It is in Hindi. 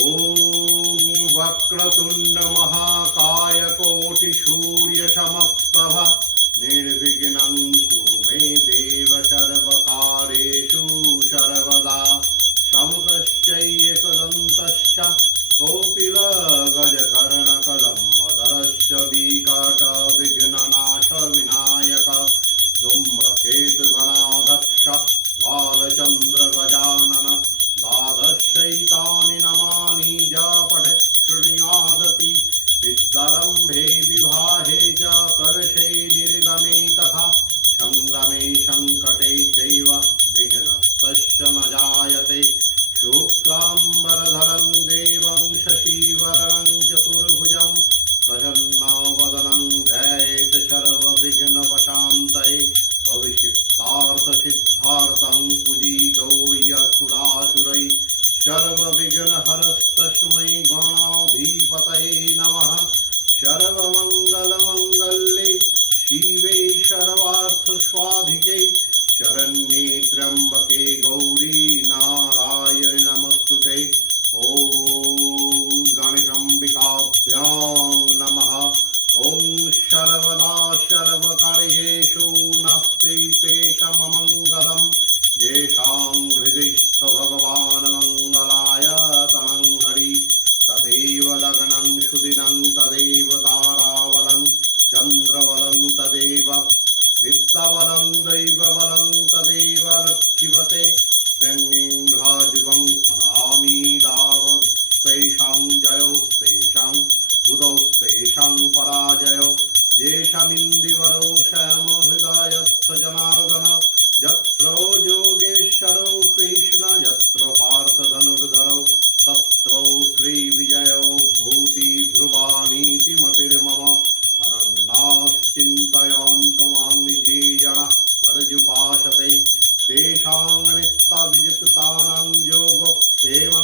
ॐ वक्रतुंड महाकाय कोटि सूर्य समप्रभ निर्विघ्नं कुरु मे देव सर्वकार्येषु सर्वदा शमुकश्चैकदन्तश्च कौपिलगजकर्णकलम्बधरश्च विकटविघ्ननाशविनायक धूम्रकेतुगणाध्यक्ष बालचन्द्रगजानन द्वादशैतानि नमानि जपठेत् शृणुयादपि विद्यारम्भे विवाहे च प्रवेशे निर्गमे तथा संग्रामे संकटे चैव विघ्नस्तस्य न जायते शुक्लाम्बरधरं देवं शशिवर्णं चतुर्भुजं प्रसन्नवदनं ध्यायेत् सर्वविघ्नोपशान्तये अभिषिक्तार्थसिद्धार्थं पूजितो यशुरासुरैः सर्वविघ्नहरस्तस्मै गणाधिपतये नमः। सर्वमङ्गलमङ्गल्ये शिवे सर्वार्थसाधिके शरण्ये त्र्यम्बके गौरी नारायणि नमस्तुते। ॐ गणेशाम्बिकाभ्यां नमः। ॐ सर्वदा सर्वकार्येषु नास्ति तेषाममङ्गलं येषां हृदि भगवान् मङ्गलाय तनं हरि तदेव लग्नं सुदिनं तदेव ताराबलं चन्द्रबलं तदेव विद्याबलं दैवबलं तदेव लक्ष्मीपते तेङ्घ्राजुगं स्मरामि तावत्तेषां जयोस्तेषां उदौस्तेषां पराजयो येषामिन्दिवरो श्यामहृदयस्थ जनार्दन यत्र योगेश्वरो कृष्ण यत्र पार्थधनुर्धरौ तत्र श्रीविजयो भूति ध्रुवानीति मतिर्मम अनन्नाश्चिन्तयन्तो मां ये जनाः पर्युपासते तेषां नित्यवियुक्तानां योगक्षेम